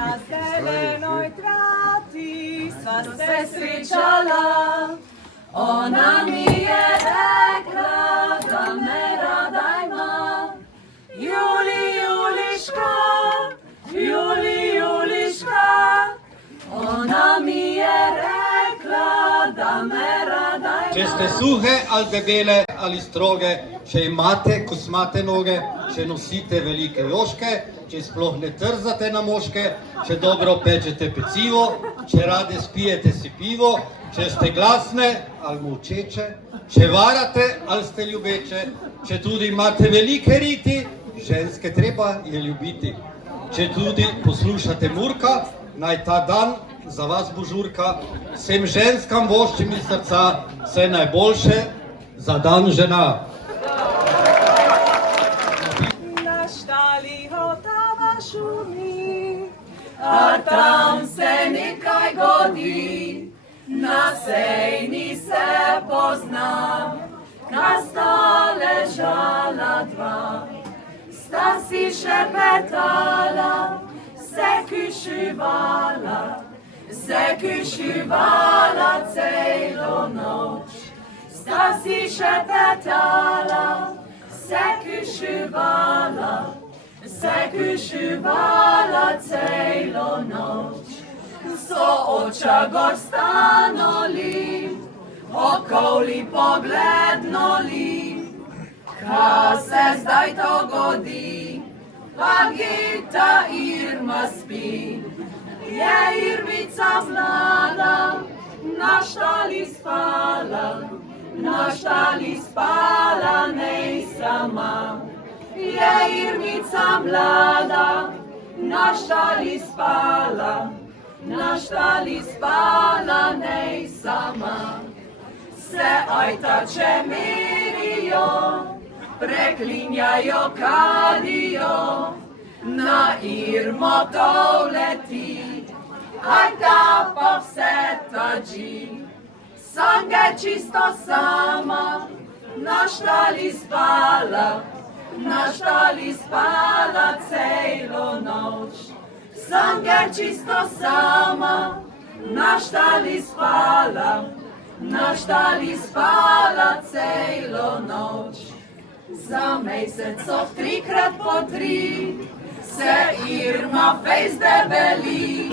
Na zelenoj trati sva se srečala, ona mi je rekla, da me rada ima. Juliška, Juliška, ona mi je rekla, da me rada ima. Če ste suhe ali debele ali stroge, če imate kosmate noge, če nosite velike joške, če sploh ne trzate na moške, če dobro pečete pecivo, če rade spijete si pivo, če ste glasne ali molčeče, če varate ali ste ljubeče, če tudi imate velike riti, ženske treba je ljubiti. Če tudi poslušate Murka, naj ta dan za vas bo žurka, vsem ženskam voščim iz srca, vse najboljše za dan žena. Na štali hotava šumi, a tam se nekaj godi, na sejni se poznam, ka sta ležala dva. Sta si šepetala, se kyšyvala celo noč. Sta si šepetala, se kyšyvala celo noč. So oča gor stanoli, okoli poglednoli. Ka se zdaj to godi, pa Gita Irma spi. Je Irmica mlada, na štali spala, nej sama. Je Irmica mlada, na štali spala, nej sama. Se ajtače mirijo, preklinjajo, kadijo, na Irmo to leti, aj ta pa vse tađi. Sange čisto sama, na štali spala celo noč. Sange čisto sama, na štali spala celo noč. Za mesecov 3x po 3 se Irma fejs debeli,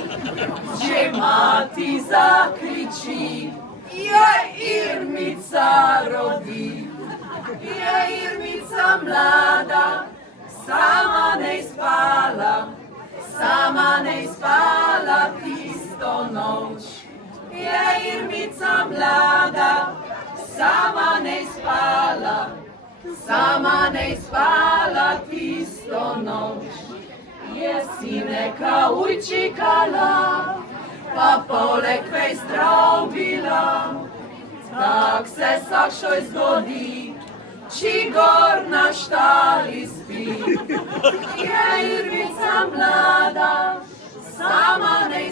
že mati zakriči, je Irmica rodi. Je Irmica mlada, sama nej spala tisto noč. Je Irmica mlada, sama nej spala tisto noč. Je sineka ujčikala, pa poleg fejs traubila. Tak se sakšoj zgodi, či gor na štali spi. Je Irmica mlada, sama nej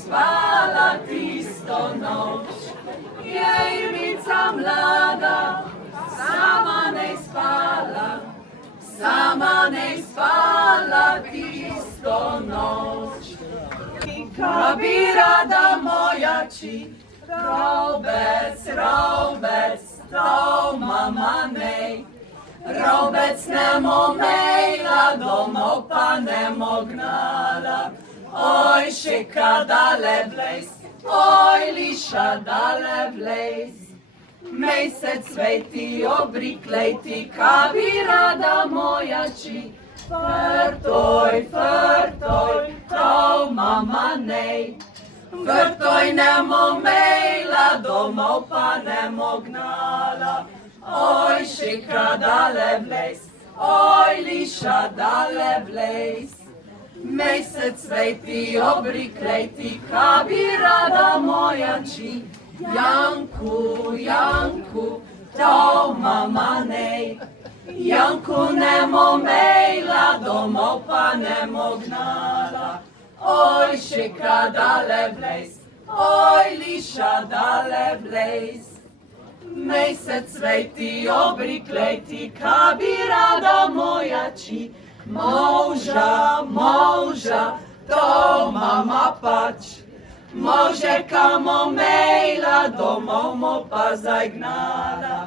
spala tisto noč. Je Irmica mlada, sama nej spala tisto noč. Ka bi rada moja či, robec, to mama nej. Robec nemo mejla, domov pa nemo gnala. Oj, šika dale vlejs, oj, liša dale vlejs. Mesec sveti obriklejti, ka bi rada moja či. Vrtoj, to mama nej. Vrtoj nemo mejla, domov pa nemo gnala. Oj, šika dale vlejs, oj, liša dale vlejs. Mesec sveti obriklejti, ka bi rada moja či. Janku, to mama nej. Janku nemo mejla, domov pa nemo gnala. Oj, šika dale vlejs, oj, liša dale vlejs. Mesec sveti obriklejti, ka bi rada moja či. Mąża, to mama patrz. Może kamomejla do momo pa zagnala.